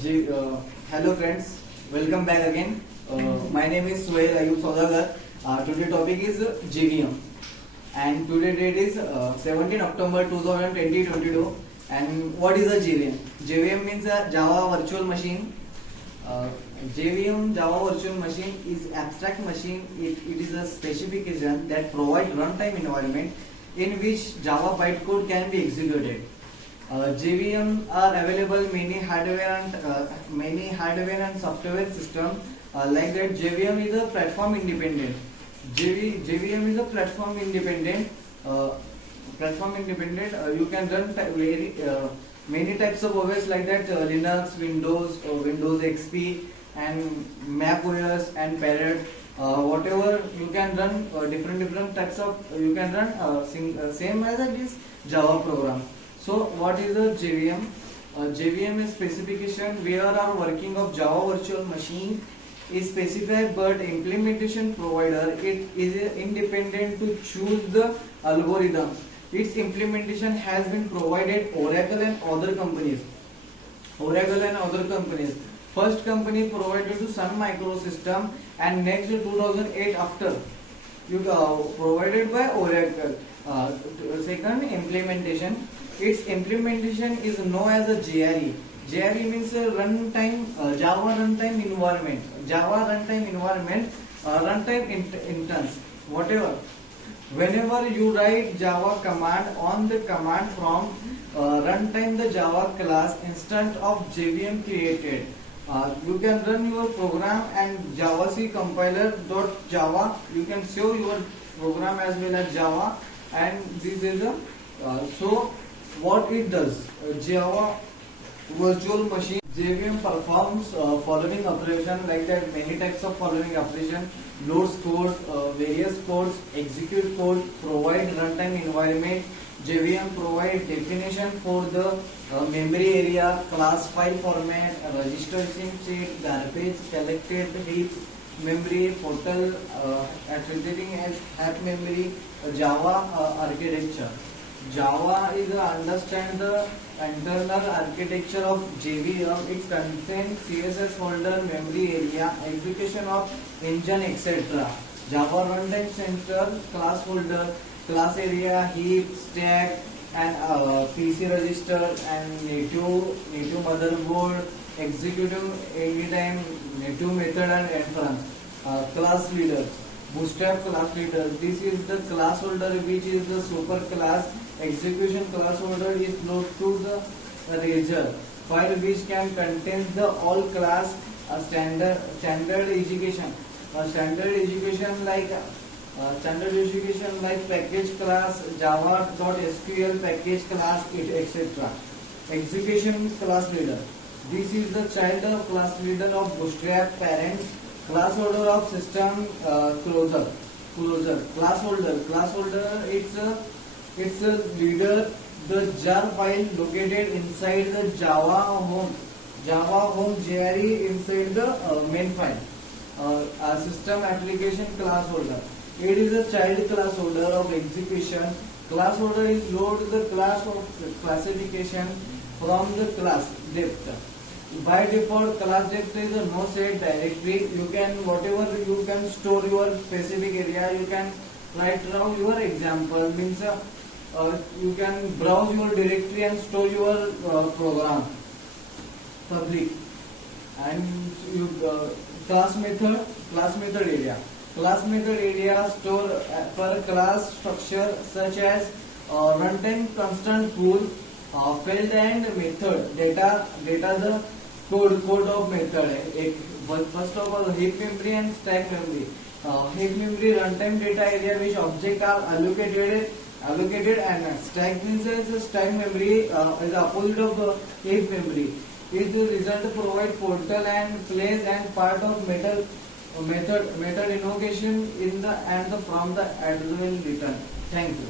Hello friends, welcome back again. My name is Suhail Ayub Saudagar. Today topic is JVM and today date is 17 October 2022. And what is a JVM? JVM means a Java Virtual Machine. JVM Java Virtual Machine is abstract machine. It is a specification that provides runtime environment in which Java bytecode can be executed. JVM are available many hardware and software system like that. JVM is a platform independent. JVM is a platform independent. You can run many types of OS like that: Linux, Windows, Windows XP, and Mac OS and Parrot. Whatever you can run different types of you can run same as it is Java program. So what is a JVM? JVM is specification where our working of Java virtual machine is specified, but implementation provider it is independent to choose the algorithm. Its implementation has been provided Oracle and other companies. First company provided to Sun Microsystem, and next 2008 after provided by Oracle. Second implementation. Its implementation is known as a JRE. JRE means runtime Java runtime environment. Runtime instance. Whatever. Whenever you write Java command on the command prompt, runtime the Java class instance of JVM created. You can run your program and JavaC compiler .java. You can save your program as well as Java, and this is a so what it does. Java virtual machine JVM performs following operation like that. Many types of following operation: loads code, various codes, execute code, provide runtime environment. JVM provide definition for the memory area, class file format, register state, garbage collected, heap memory, portal treating as app memory. Java architecture. Java is understand the internal architecture of JVM. It contains CSS folder, memory area, execution of engine, etc. Java runtime center, class folder, class area, heap, stack, and PC register, and native motherboard, executing anytime, native method and inference. Class leader, Bootstrap class leader. This is the class holder which is the super class. Execution class holder is load to the razor file which can contain the all class. Standard education. Standard education like package class, Java.SQL package class, etc. Execution class leader. This is the child of class leader of Bootstrap. Parent class holder of system closer. Class holder it's a leader, the jar file located inside the Java home JRE inside the main file. System application class holder. It is a child class holder of execution. Class holder is load the class of classification from the class depth. By default, class depth is a no set directory. You can whatever you can store your specific area. You can write down your example means. You can browse your directory and store your program. Public and you class method area. Class method area store per class structure such as runtime constant pool, field and method data the code of method. First of all, heap memory and stack memory. Heap memory runtime data area which objects are allocated, and stack means stack memory is opposite of heap memory. Is the result provide portal and place and part of method invocation in the and from the address return. Thank you.